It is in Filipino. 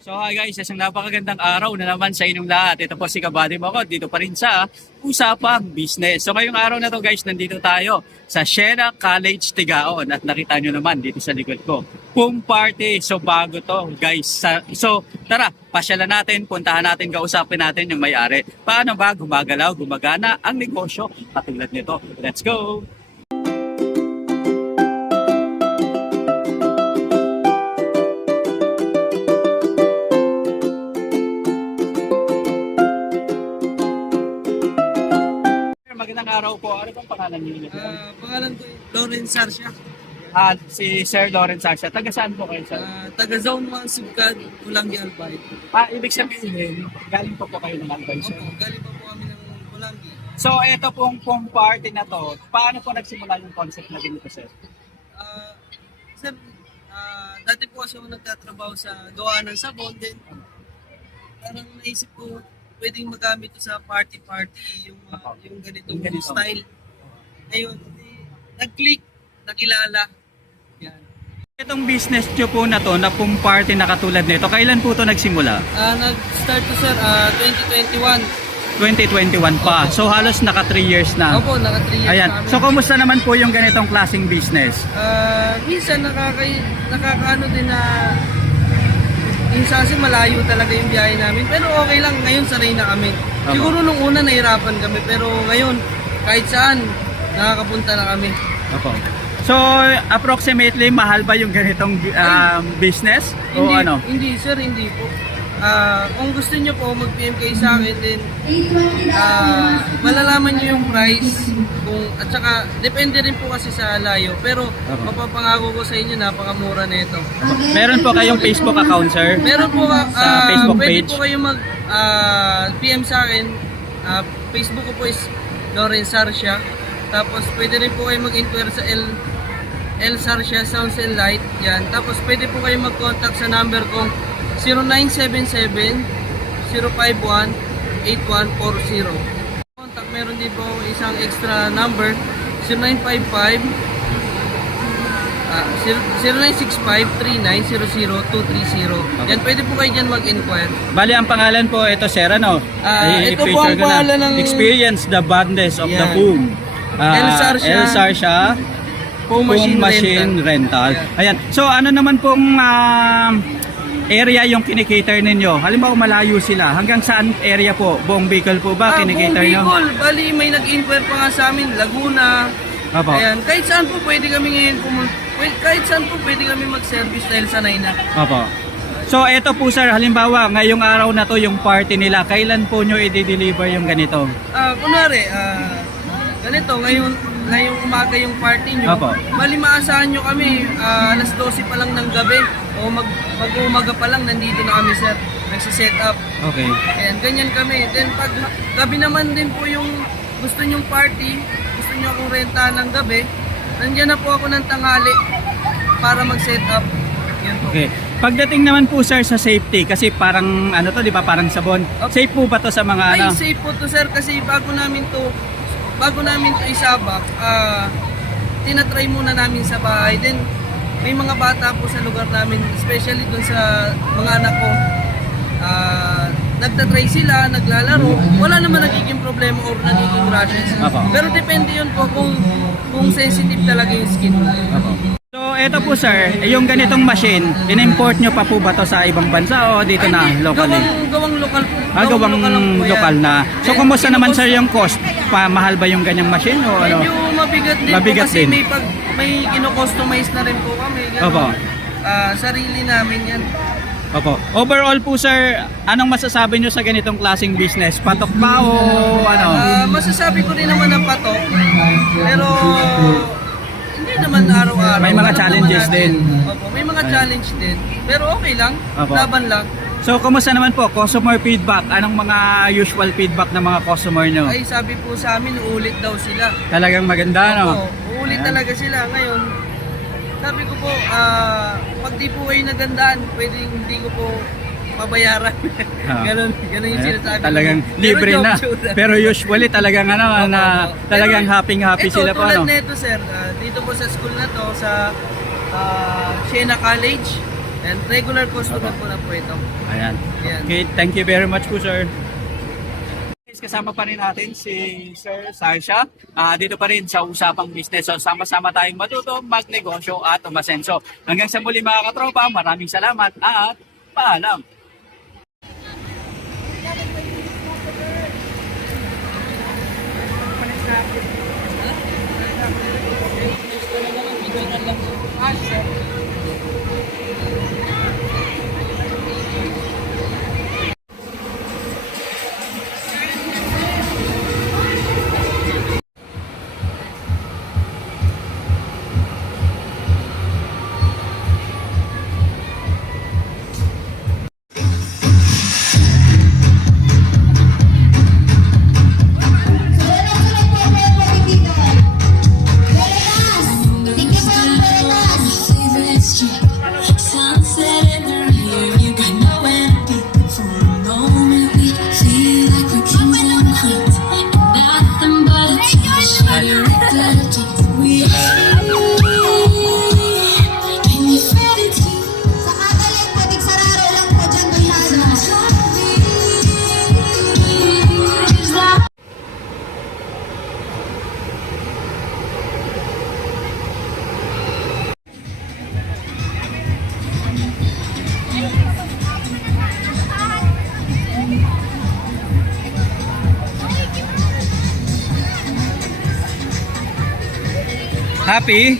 So hi guys, isang napakagandang araw na naman sa inyong lahat. Ito po si Kabady Makot, dito pa rin sa Usapang Business. So ngayong araw na to guys, nandito tayo sa Siena College Tigaon at nakita nyo naman dito sa likod ko, Boom Party. So bago to guys. So tara, pasyalan natin, puntahan natin, kausapin natin yung may-ari. Paano ba gumagalaw, gumagana ang negosyo katulad nito? Let's go! Magandang araw po. Ano bang pangalan niyo? Pangalan ko Lawrence Sarsia. Si Sir Lawrence Sarsha. Taga saan po kayo, sir? Taga Zone 1 Sibcad, Pulangi Albay. Ibig sabihin, galing po kayo ng Albay, sir. Opo, galing pa po kami ng Pulangi. So, ito pong party na to, paano po nagsimula yung concept na ganito, sir? Sir, dati po kasi ako nagtatrabaho sa gawa ng sabon. Then, parang naisip ko, pwedeng magamit ito sa party-party, yung ganitong ganito. style. Ngayon, nag-click, nakilala. Yan. Itong business nyo po na to, na pong party na katulad nito, kailan po to nagsimula? Nag-start to sir, 2021. 2021 pa. So, halos naka 3 years na. Opo, naka 3 years Ayan. namin. So, kumusta naman po yung ganitong klaseng business? Minsan nakakaano din na minsan kasi malayo talaga yung biyahe namin, pero okay lang, ngayon sanay na kami. Tama. Siguro nung una nahirapan kami, pero ngayon kahit saan nakakapunta na kami. Opo. So, approximately, mahal ba yung ganitong business? O Hindi, ano? hindi sir, hindi po. Kung gusto niyo po mag-PM kayo sa akin, then malalaman niyo yung price at saka depende rin po kasi sa layo, pero mapapangako ko sa inyo napakamura nito. Meron po kayong Facebook account, sir? Meron po Sa Facebook pwede page? po kayo mag PM sa akin. Facebook ko po is Lawrence Sarsia. Tapos pwede rin po kayo mag-inquire sa L Sarsia Sounds and Light. Yan. Tapos pwede po kayo mag-contact sa number kong 0977-051-8140. Contact, meron din po isang extra number 0955 0965-3900-230. Yan, pwede po kayo dyan mag-inquire. Bali, ang pangalan po, ito, sir, ano? Ito po ang I-feature ko na. pangalan ng- Experience the badness of the Yan. boom. El Sarsia. El Sarsia. Boom Machine Rental. Ayan. So, ano naman pong area yung kinikater ninyo? Halimbawa, malayo sila. Hanggang saan area po? Buong Bicol po ba kinikater Buong nyo? Bicol. Bali, may nag-inquire pa nga sa amin, Laguna. Opo. Ayan, kahit saan po pwede kami ngayon kahit saan po pwede kami mag-service dahil sanay na. Opo. So, eto po, sir, halimbawa, ngayong araw na to yung party nila. Kailan po nyo i-deliver yung ganito? Kunwari, ganito, ngayong umaga yung party nyo, Opo. bali maasahan nyo kami, alas 12 pa lang ng gabi, o mag-umaga pa lang, nandito na kami sir, nagsiset up. Okay. Ayan, ganyan kami. Then pag gabi naman din po yung gusto nyong party, gusto nyo akong renta ng gabi, nandiyan na po ako ng tanghali para mag-set up. Yan po. Okay. Pagdating naman po, sir, sa safety, kasi parang, ano to, di ba, parang sabon. Safe po ba to sa mga, Ay, ano? safe po to sir kasi bago namin to isabak, tinatry muna namin sa bahay. Then may mga bata po sa lugar namin, especially dun sa mga anak ko, nagtatry sila, naglalaro, wala naman nagiging problema or nagiging rashes. Apo. Pero depende yun po kung sensitive talaga yung skin mo. So, eto po, sir, yung ganitong machine, in-import nyo pa po ba to sa ibang bansa o dito na, Hindi, locally? Gawang lokal po. Gawang lang po yan. lokal na. So, Then, kumusta naman, sir, kinukost- yung cost? Mahal ba yung ganyang machine o ano? Medyo mabigat din Mabigat po kasi din. may kino-customize na rin po kami. Ganun. Opo. Sarili namin yan. Opo. Overall po, sir, anong masasabi nyo sa ganitong klaseng business? Patok ba o ano? Masasabi ko rin naman na patok. Pero hindi naman araw-araw. May mga Alam challenges naman natin. din. Opo, may mga challenge din. Pero okay lang. Opo. Laban lang. So, kumusta naman po? Customer feedback? Anong mga usual feedback ng mga customer nyo? Ay sabi po sa amin, uulit daw sila. Talagang maganda, no? Opo, uulit Ayan. talaga sila. Ngayon, sabi ko po, pag di po kayo nagandaan, pwedeng hindi ko po mabayaran. Ganun yung Ayan, sinasabi ko. talagang Pero libre joke, na. joke lang. Pero usually talagang ano, na talagang happy sila po, ano? Tulad nito sir, dito po sa school na to, sa Siena College, And regular customer po na po ito. Ayan. Ayan. Okay, thank you very much po, sir. Kasama pa rin natin si Sir Sarsha. Dito pa rin sa Usapang Business. So, sama-sama tayong matuto, magnegosyo at umasenso. Hanggang sa muli mga katropa, maraming salamat at paalam. Sunset in the rear, you got nowhere to be. For a moment we feel like we're kings and queens, and nothing but a team sharing reality. We can you feel it? Sa kagalit, pwedeng sararo lang po dyan doon lalo. Happy?